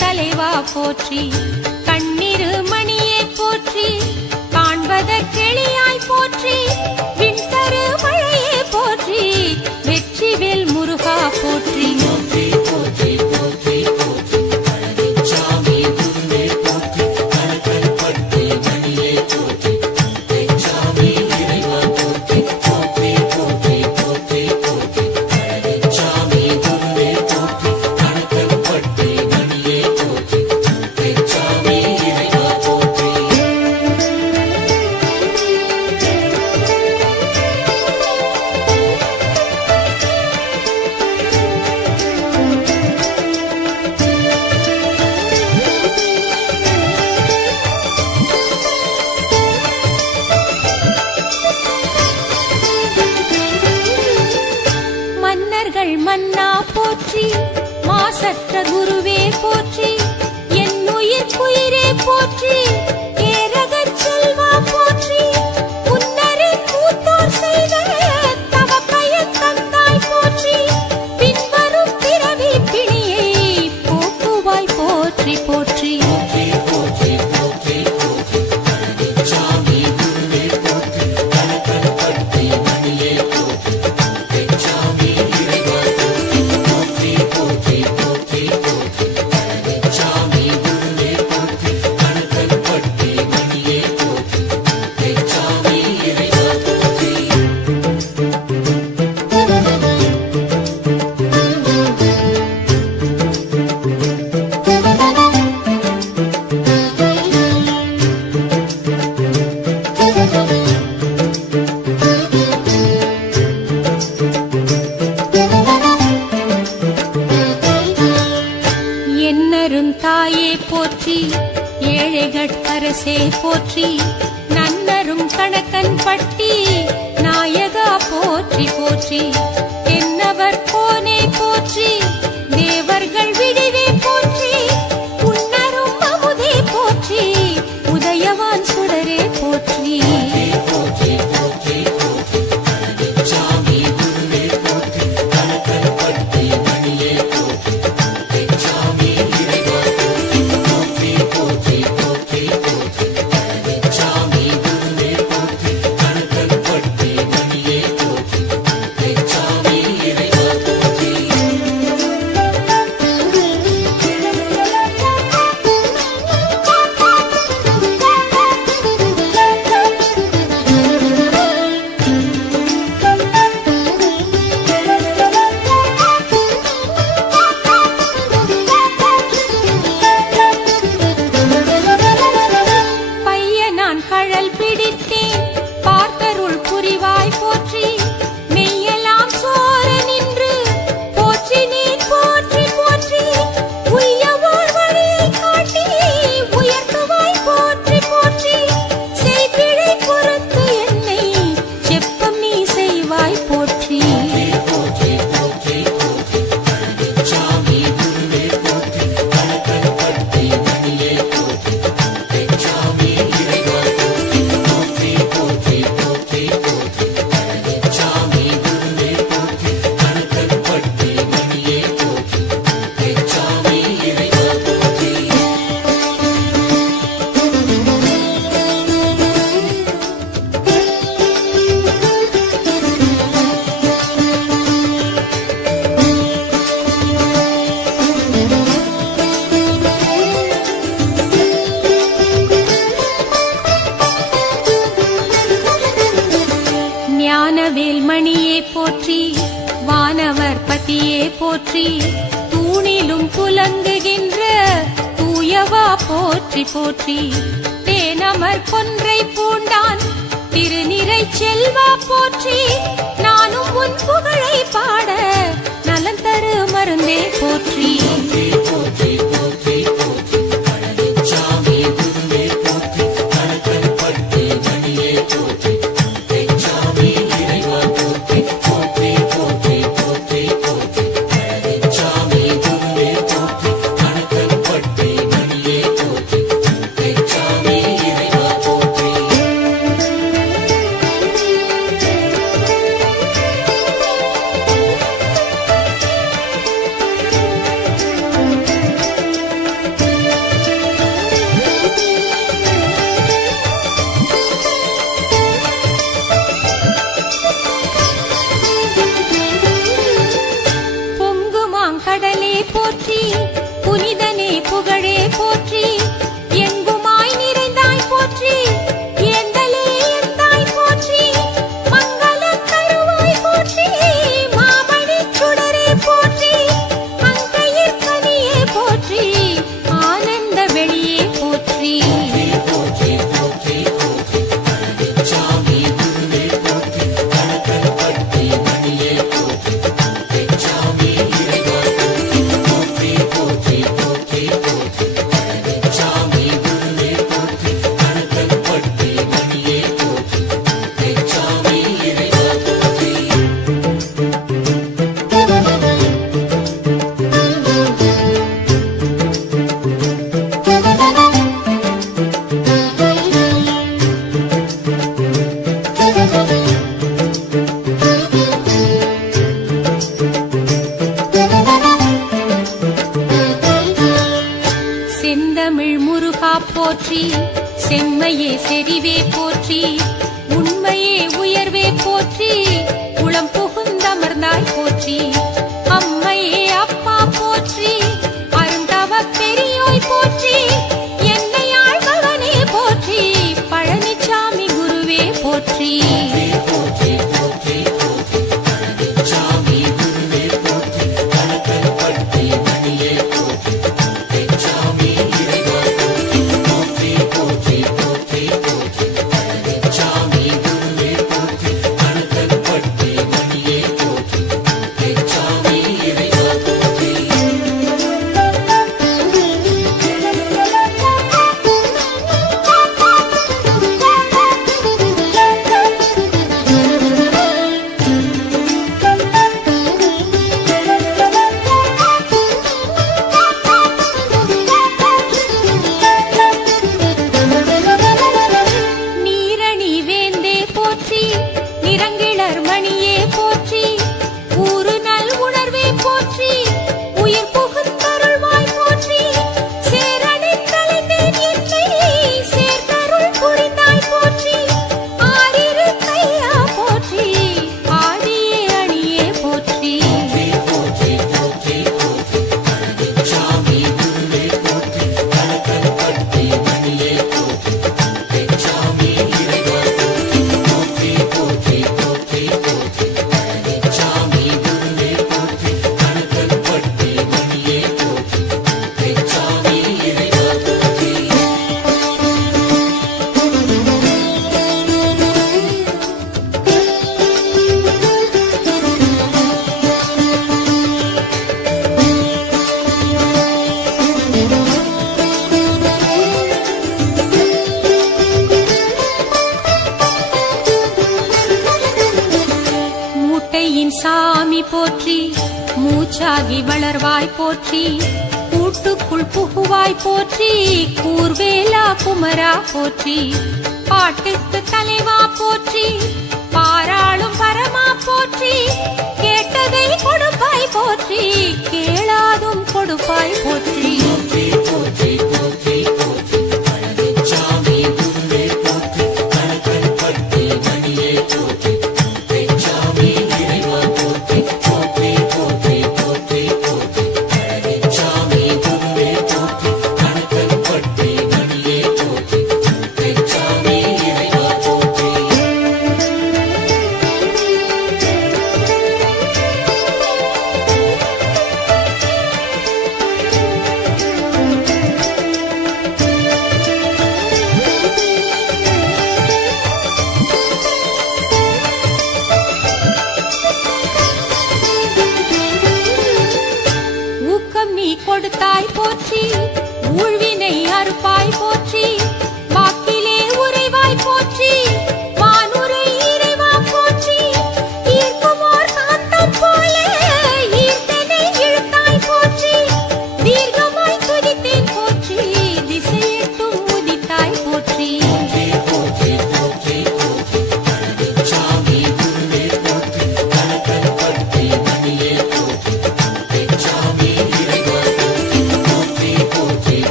தலைவா போற்றி கண்ணிரு மணியை போற்றி காண்பதற்கே ஏழைகட்கரசே போற்றி நன்னரும் கணக்கன் பட்டி நாயகா போற்றி போற்றி என்னவர் போனே போற்றி தேவர்கள் விடுவி நான் கழல் பிடித்தேன். பார்த்தருள் புரிவாய் போற்றி மணியே போற்றி வானவர் பதியே போற்றி தூணிலும் புலங்குகின்ற தூயவா போற்றி போற்றி. தேனமர் கொன்றை பூண்டான் திருநிறை செல்வா போற்றி. நானும் உன் புகழை பாட நலன் தரு மருந்தே போற்றி. புலர்வாய் போற்றி கூட்டுக்குள் புகுவாய் போற்றி கூர்வேலா குமரா போற்றி பாட்டுக்கு தலைவா போற்றி பாராளும் பரமா போற்றி கேட்டதை கொடுப்பாய் போற்றி கேளா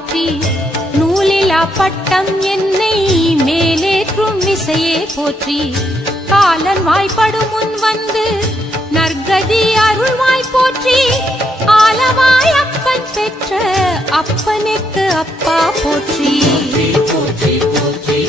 போற்றி நூலிலா பட்டம் என்னை மேலேற்றும் விசையே போற்றி. காலன் வாய்ப்படும் முன் வந்து நற்கதி அருள்வாய் போற்றி. ஆலவாய் அப்பன் பெற்ற அப்பனுக்கு அப்பா போற்றி. சிற்சபை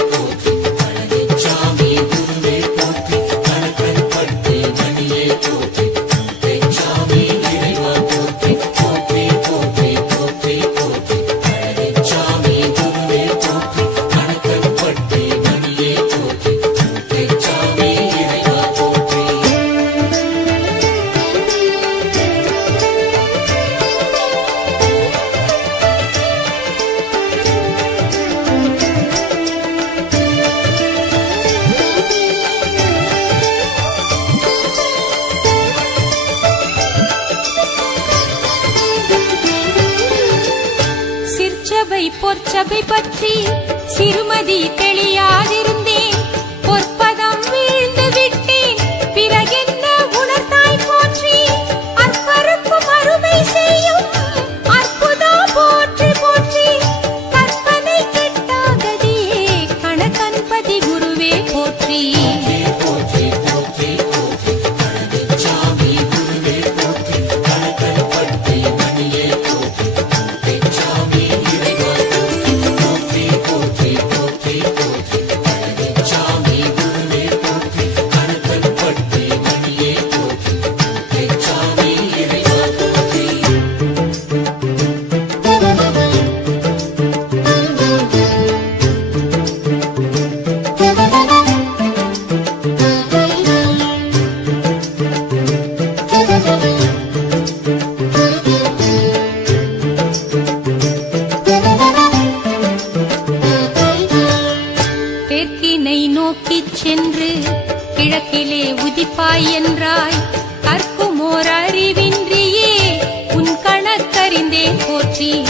கற்பாய் என்றாய். கற்குமோர் அறிவின்றியே. உன் கணக்கறிந்தேன் போற்றி.